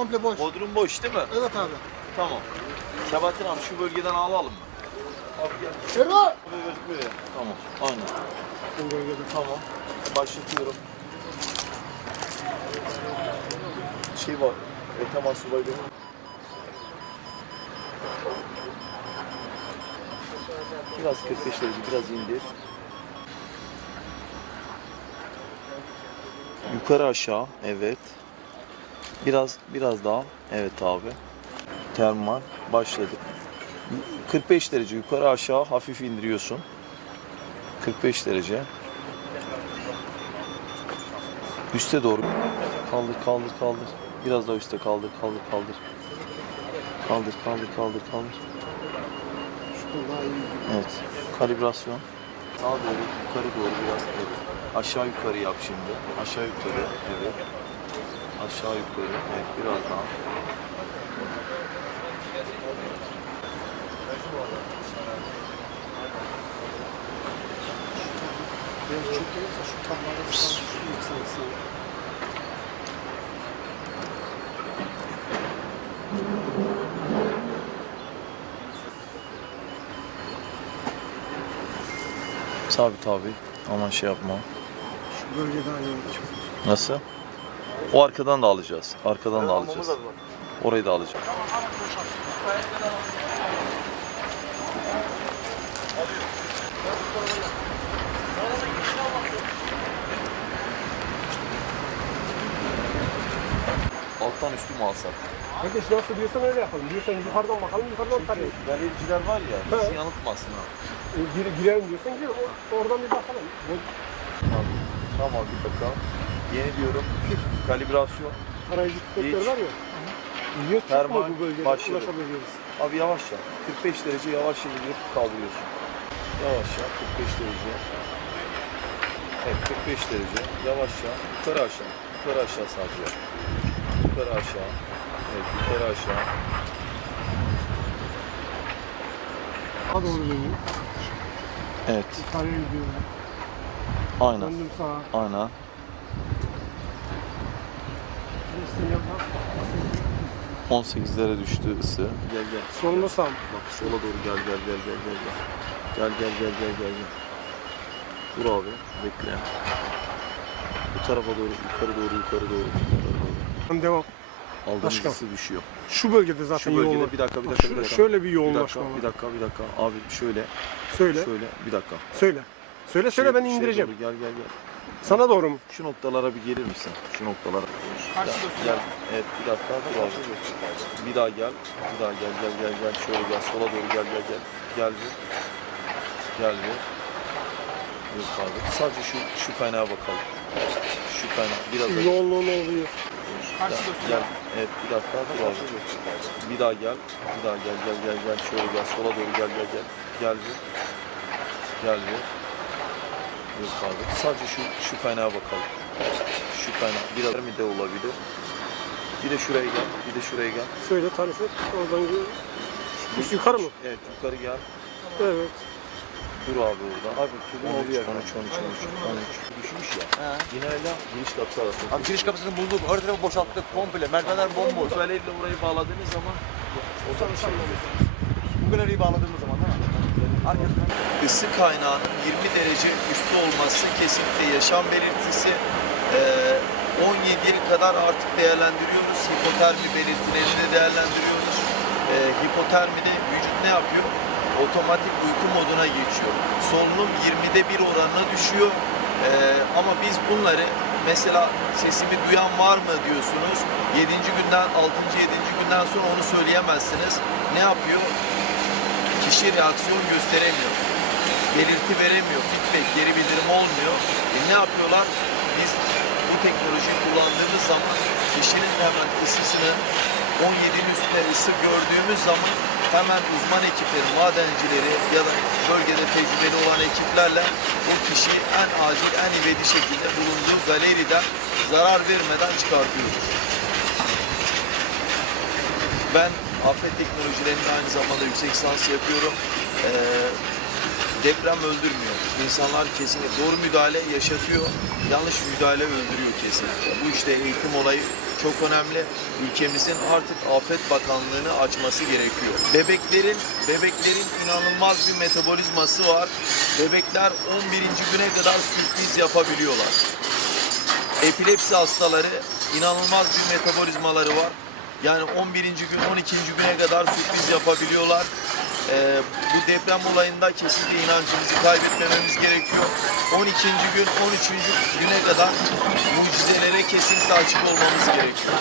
Komple boş. Bodrum boş değil mi? Evet abi. Tamam. Sebahattin abi şu bölgeden alalım mı? Abi gel. Erol! Burada gözükmüyor ya. Tamam. Aynen. Tamam. Başlatıyorum. Şey var. Ethem Asubay benim. Biraz 45 derece, biraz indir. Yukarı aşağı, evet. Biraz biraz daha, evet abi. Termal, başladık. 45 derece yukarı aşağı hafif indiriyorsun. 45 derece. Üste doğru. Kaldır, kaldır, kaldır. Biraz daha üste kaldır, kaldır, kaldır. Kaldır, kaldır, kaldır, kaldır. Evet. Kalibrasyon. Sağa doğru, yukarı doğru biraz doğru. Aşağı yukarı yap şimdi. Aşağı yukarı, evet. Aşağı yukarı, evet biraz daha. Sabit abi. Aman şey yapma. Şu bölgeden ayırdık. Nasıl? O arkadan da alacağız. Arkadan da alacağız. Orayı da alacağız. Alttan üstü mü alsak? Kardeş nasıl diyorsan öyle yapalım. Diyorsan yukarıdan bakalım, yukarıdan tarayalım. Galericiler var ya, bizi yanıltmasın ha. E, gir, girelim diyorsan gir, oradan bir bakalım. Bu Abi, tamam bir bakalım. Yeni diyorum. Kalibrasyon. tarayıcı tüfekler Hiç. var ya. Niye Termal tutma bu bölgede başladı. ulaşabiliyoruz? Abi yavaşça. 45 derece yavaşça indirip kaldırıyorsun. Yavaşça 45 derece. Evet 45 derece. Yavaşça. Yukarı aşağı. Yukarı aşağı sadece. Yukarı aşağı. Evet yukarı aşağı. Sağa doğru dönüyorum. Evet. Yukarıya gidiyorum. Aynen. Döndüm sağa. Aynen. Geçtim yandan. 18'lere düştü ısı. Gel gel. Soluma sağ. Bak sola doğru gel gel gel gel gel gel. Gel gel gel gel gel gel. Dur abi bekle. Bu tarafa doğru yukarı doğru yukarı doğru yukarı doğru. Devam. Aldığımız ısı düşüyor. Şu bölgede zaten Şu bölgede yoğunlar. bir dakika bir dakika şu- bir dakika. Şöyle bir bir yoğunlaşma dakika, var. bir dakika bir dakika. Abi şöyle Söyle. şöyle bir dakika. Söyle. Söyle söyle ben Şey- indireceğim. şey doğru, gel gel gel. Sana doğru mu? Şu noktalara bir gelir misin? Şu noktalara. Gel, gel. Evet bir dakika. Dur abi. Bir daha gel. Bir daha gel gel gel gel. Şöyle gel. Sola doğru gel gel gel. Gel bir. Gel bir. Yok abi. Sadece şu şu kaynağa bakalım. Şu kaynağı. Biraz daha. Yoğunluğun oluyor. Gel, gel. Evet bir dakika. Dur abi. Bir daha gel. Bir daha gel gel gel gel. Şöyle gel. Sola doğru gel gel gel. Gel bir. Gel bir. Yok abi. Sadece şu şu kaynağa bakalım. Şu kaynak. Biraz mi de olabilir. Bir de şuraya gel. Bir de şuraya gel. Söyle tarif et. Oradan Üst yukarı mı? Evet yukarı gel. Evet. Dur abi orada. Abi ne oluyor? 13 13 13 13. Düşmüş ya. Yine öyle giriş kapısı arasında. Abi giriş kapısını bulduk, ör tarafı boşalttık komple. Merdivenler bomboş. Böyle orayı bağladığınız zaman o zaman şey oluyor. Bu galeriyi bağladığımız zaman değil mi? Arkasından Isı kaynağının 20 derece üstü olması kesinlikle yaşam belirtisi. Ee, 17'ye kadar artık değerlendiriyoruz. Hipotermi belirtilerini de değerlendiriyoruz. Ee, hipotermide vücut ne yapıyor? Otomatik uyku moduna geçiyor. Solunum 20'de bir oranına düşüyor. Ee, ama biz bunları mesela sesimi duyan var mı diyorsunuz. 7. günden 6. 7. günden sonra onu söyleyemezsiniz. Ne yapıyor? kişi reaksiyon gösteremiyor. Belirti veremiyor, feedback, geri bildirim olmuyor. E ne yapıyorlar? Biz bu teknolojiyi kullandığımız zaman kişinin hemen ısısını 17'nin üstünde ısı gördüğümüz zaman hemen uzman ekipleri, madencileri ya da bölgede tecrübeli olan ekiplerle bu kişiyi en acil, en ivedi şekilde bulunduğu galeriden zarar vermeden çıkartıyoruz. Ben afet teknolojilerinde aynı zamanda yüksek lisans yapıyorum. Ee, deprem öldürmüyor. İnsanlar kesinlikle doğru müdahale yaşatıyor. Yanlış müdahale öldürüyor kesinlikle. Bu işte eğitim olayı çok önemli. Ülkemizin artık Afet Bakanlığı'nı açması gerekiyor. Bebeklerin bebeklerin inanılmaz bir metabolizması var. Bebekler 11. güne kadar sürpriz yapabiliyorlar. Epilepsi hastaları inanılmaz bir metabolizmaları var. Yani 11. gün 12. güne kadar sürpriz yapabiliyorlar. Ee, bu deprem olayında kesinlikle inancımızı kaybetmememiz gerekiyor. 12. gün 13. güne kadar mucizelere kesinlikle açık olmamız gerekiyor.